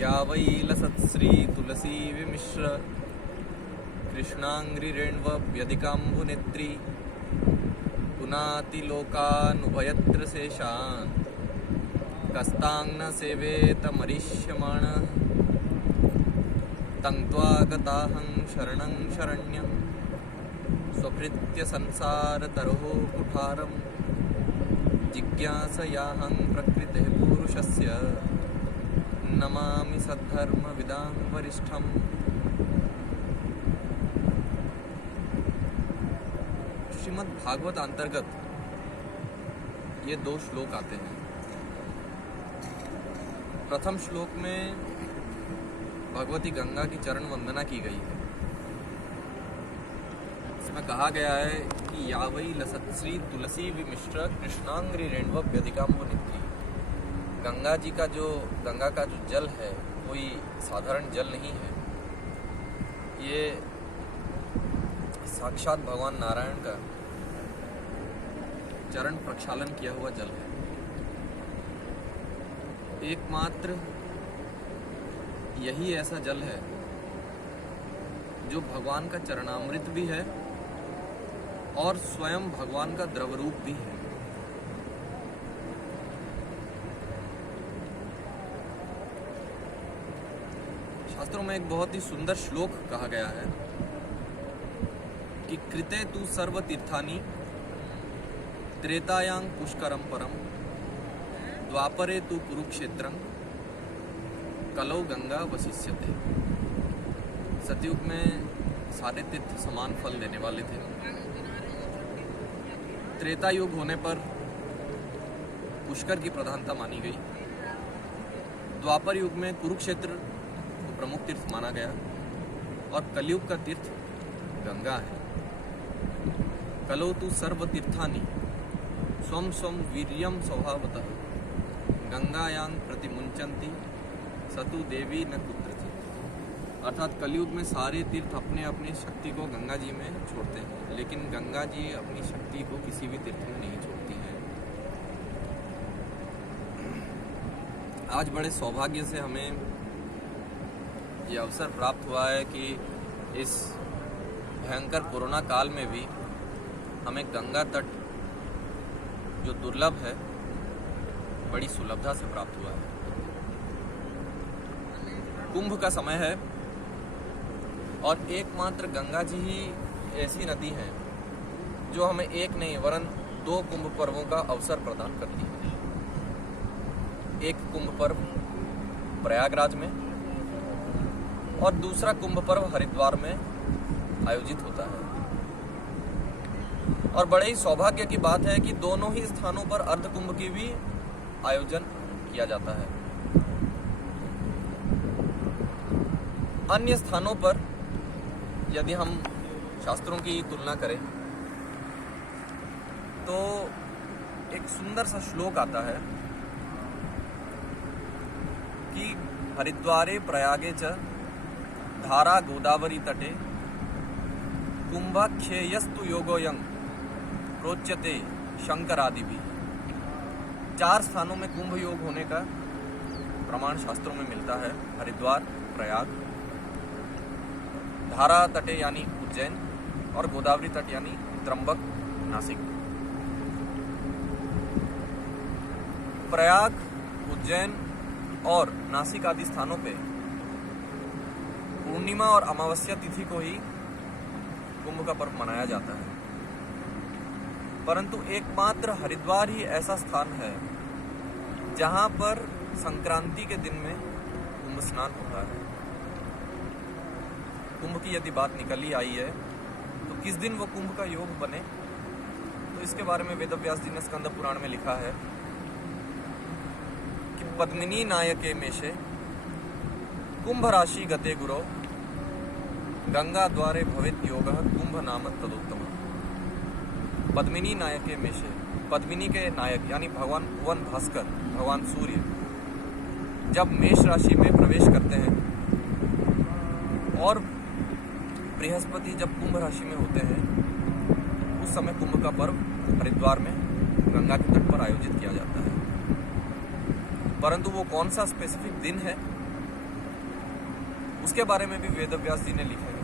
या वै लसत्श्री तुलसी विमिश्र कृष्णाङ्घ्रिरेण्वभ्यधिकाम्बुनेत्री पुनातिलोकानुभयत्र शेषान् कस्ताङ्न सेवेतमरिष्यमाणः तं त्वागताहं शरणं शरण्यं स्वभृत्य संसारतरोः कुठारं जिज्ञासयाहं प्रकृतेः पुरुषस्य नमामि सद्धर्मविदां वरिष्ठम्। श्रीमद् भागवत अंतर्गत ये 2 श्लोक आते हैं। प्रथम श्लोक में भगवती गंगा की चरण वंदना की गई है। इसमें कहा गया है कि यावै लसत्श्री तुलसी विमिश्र कृष्णाङ्घ्रिरेण्वभ्यधिकाम्बुनेत्री। गंगा का जो जल है कोई साधारण जल नहीं है, ये साक्षात भगवान नारायण का चरण प्रक्षालन किया हुआ जल है। एकमात्र यही ऐसा जल है जो भगवान का चरणामृत भी है और स्वयं भगवान का द्रव रूप भी है। शास्त्रों में एक बहुत ही सुंदर श्लोक कहा गया है कि कृते तु सर्व तीर्थानि त्रेतायां पुष्करम परम द्वापरे तु कुरुक्षेत्रं कलौ गंगा वशिष्यते। सतयुग में सारे तीर्थ समान फल देने वाले थे। त्रेता युग होने पर पुष्कर की प्रधानता मानी गई। द्वापर युग में कुरुक्षेत्र को प्रमुख तीर्थ माना गया और कलयुग का तीर्थ गंगा है। कलौ तु सर्व तीर्थानि स्वं स्वं वीर्यं स्वभावतः गंगायां प्रतिमुंचन्ति सतु देवी न कुत्रचित्। अर्थात कलयुग में सारे तीर्थ अपने अपनी शक्ति को गंगा जी में छोड़ते हैं, लेकिन गंगा जी अपनी शक्ति को किसी भी तीर्थ में नहीं छोड़ती हैं। आज बड़े सौभाग्य से हमें ये अवसर प्राप्त हुआ है कि इस भयंकर कोरोना काल में भी हमें गंगा तट जो दुर्लभ है बड़ी सुलभता से प्राप्त हुआ है। कुंभ का समय है और एकमात्र गंगा जी ही ऐसी नदी है जो हमें एक नहीं वरन 2 कुंभ पर्वों का अवसर प्रदान करती है। एक कुंभ पर्व प्रयागराज में और दूसरा कुंभ पर्व हरिद्वार में आयोजित होता है। और बड़े ही सौभाग्य की बात है कि दोनों ही स्थानों पर अर्ध कुंभ की भी आयोजन किया जाता है। अन्य स्थानों पर यदि हम शास्त्रों की तुलना करें तो एक सुंदर सा श्लोक आता है कि हरिद्वारे प्रयागे च धारा गोदावरी तटे कुंभाक्षेयस्तु योगोयं प्रोच्यते शंकरादिभि। 4 स्थानों में कुंभ योग होने का प्रमाण शास्त्रों में मिलता है। हरिद्वार, प्रयाग, धारा तटे यानी उज्जैन और गोदावरी तट यानी त्र्यंबक, नासिक। प्रयाग, उज्जैन और नासिक आदि स्थानों पे पूर्णिमा और अमावस्या तिथि को ही कुंभ का पर्व मनाया जाता है। परंतु एकमात्र हरिद्वार ही ऐसा स्थान है जहां पर संक्रांति के दिन में कुंभ स्नान होता है। कुंभ की यदि बात निकल ही आई है तो किस दिन वो कुंभ का योग बने, तो इसके बारे में वेदव्यास जी ने स्कंद पुराण में लिखा है कि पद्मिनी नायके मेषे कुंभ राशि गते गुरो गंगा द्वारे भवेत योगः कुंभ नाम तदोत्तम। पद्मिनी नायके मेषे, पद्मिनी के नायक यानी भगवान भुवन भास्कर, भगवान सूर्य जब मेष राशि में प्रवेश करते हैं और बृहस्पति जब कुंभ राशि में होते हैं, उस समय कुंभ का पर्व हरिद्वार में गंगा के तट पर आयोजित किया जाता है। परंतु वो कौन सा स्पेसिफिक दिन है उसके बारे में भी वेदव्यास जी ने लिखे हैं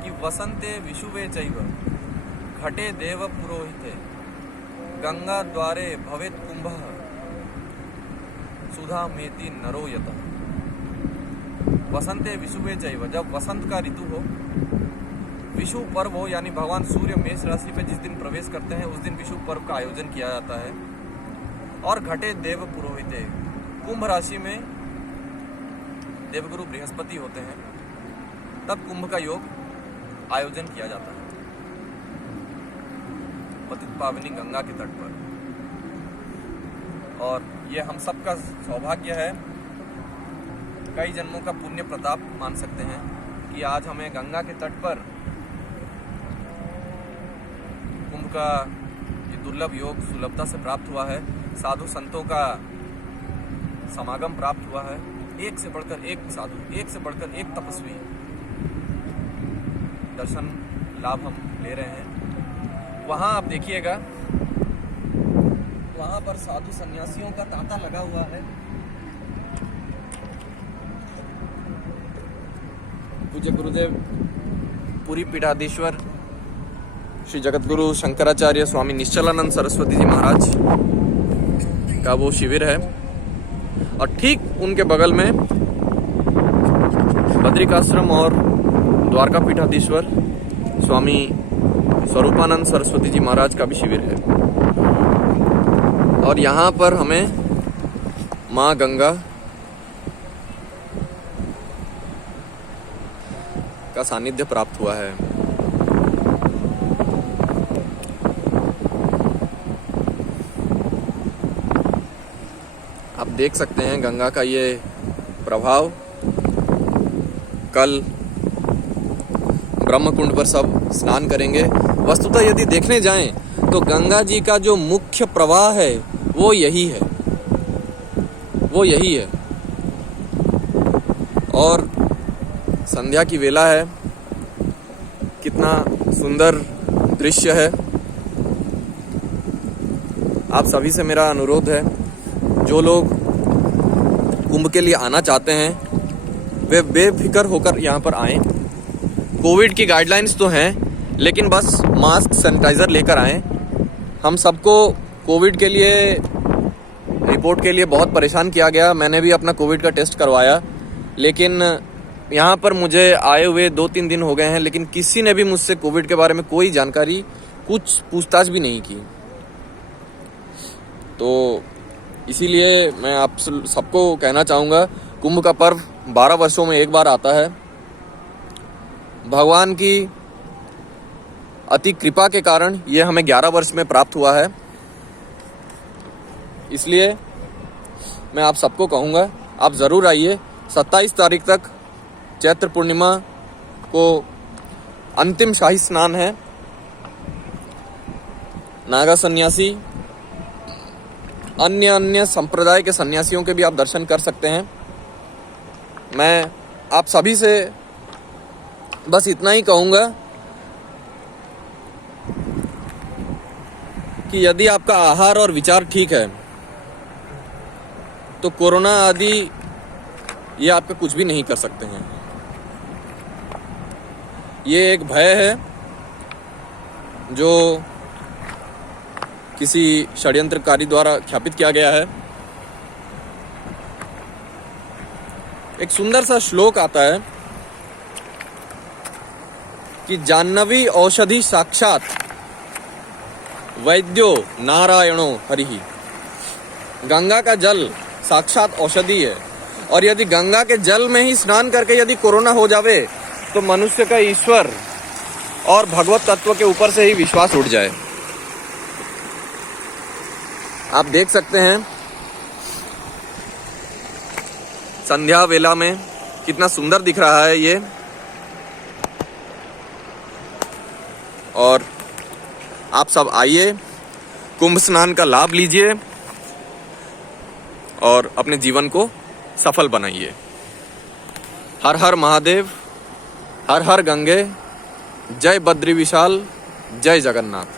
कि वसंते विषुवे चैव घटे देव पुरोहिते गंगा द्वारे भवेत कुंभः सुधा मेति नरो यतः। वसंते विषुवे चैव, जब वसंत का ऋतु हो, विषु पर्व हो, यानी भगवान सूर्य मेष राशि पे जिस दिन प्रवेश करते हैं उस दिन विषु पर्व का आयोजन किया जाता है। और घटे देव पुरोहिते, कुंभ राशि में देवगुरु बृहस्पति होते हैं, तब कुंभ का योग आयोजन किया जाता है पतित पावनी गंगा के तट पर। और ये हम सबका सौभाग्य है, कई जन्मों का पुण्य प्रताप मान सकते हैं कि आज हमें गंगा के तट पर कुंभ का ये दुर्लभ योग सुलभता से प्राप्त हुआ है। साधु संतों का समागम प्राप्त हुआ है, एक से बढ़कर एक साधु, एक से बढ़कर एक तपस्वी दर्शन लाभ हम ले रहे हैं। वहाँ आप देखिएगा, वहाँ पर साधु सन्यासियों का तांता लगा हुआ है। पूज्य गुरुदेव पुरी पीठाधीश्वर श्री जगतगुरु शंकराचार्य स्वामी निश्चलानंद सरस्वती जी महाराज का वो शिविर है, और ठीक उनके बगल में बद्रिकाश्रम और द्वारका पीठाधीश्वर स्वामी स्वरूपानंद सरस्वती जी महाराज का भी शिविर है। और यहाँ पर हमें माँ गंगा का सानिध्य प्राप्त हुआ है। आप देख सकते हैं गंगा का ये प्रभाव। कल ब्रह्मकुंड पर सब स्नान करेंगे। वस्तुतः यदि देखने जाएं तो गंगा जी का जो मुख्य प्रवाह है वो यही है, वो यही है। और संध्या की वेला है, कितना सुंदर दृश्य है। आप सभी से मेरा अनुरोध है, जो लोग कुंभ के लिए आना चाहते हैं वे बेफिक्र होकर यहाँ पर आएं। कोविड की गाइडलाइंस तो हैं, लेकिन बस मास्क सैनिटाइज़र लेकर आएं। हम सबको कोविड के लिए रिपोर्ट के लिए बहुत परेशान किया गया। मैंने भी अपना कोविड का टेस्ट करवाया, लेकिन यहाँ पर मुझे आए हुए 2-3 दिन हो गए हैं, लेकिन किसी ने भी मुझसे कोविड के बारे में कोई जानकारी, कुछ पूछताछ भी नहीं की। तो इसीलिए मैं आप सबको कहना चाहूँगा, कुंभ का पर्व 12 वर्षों में एक बार आता है। भगवान की अति कृपा के कारण ये हमें 11 वर्ष में प्राप्त हुआ है। इसलिए मैं आप सबको कहूँगा, आप ज़रूर आइए। 27 तारीख तक चैत्र पूर्णिमा को अंतिम शाही स्नान है। नागा सन्यासी, अन्य संप्रदाय के सन्यासियों के भी आप दर्शन कर सकते हैं। मैं आप सभी से बस इतना ही कहूँगा कि यदि आपका आहार और विचार ठीक है तो कोरोना आदि ये आपका कुछ भी नहीं कर सकते हैं। ये एक भय है जो किसी षड्यंत्रकारी द्वारा ख्यापित किया गया है। एक सुंदर सा श्लोक आता है कि जाह्नवी औषधि साक्षात वैद्यो नारायणो हरिहि। गंगा का जल साक्षात औषधि है, और यदि गंगा के जल में ही स्नान करके यदि कोरोना हो जावे तो मनुष्य का ईश्वर और भगवत तत्व के ऊपर से ही विश्वास उठ जाए। आप देख सकते हैं संध्या वेला में कितना सुंदर दिख रहा है ये। और आप सब आइए, कुंभ स्नान का लाभ लीजिए और अपने जीवन को सफल बनाइए। हर हर महादेव, हर हर गंगे, जय बद्री विशाल, जय जगन्नाथ।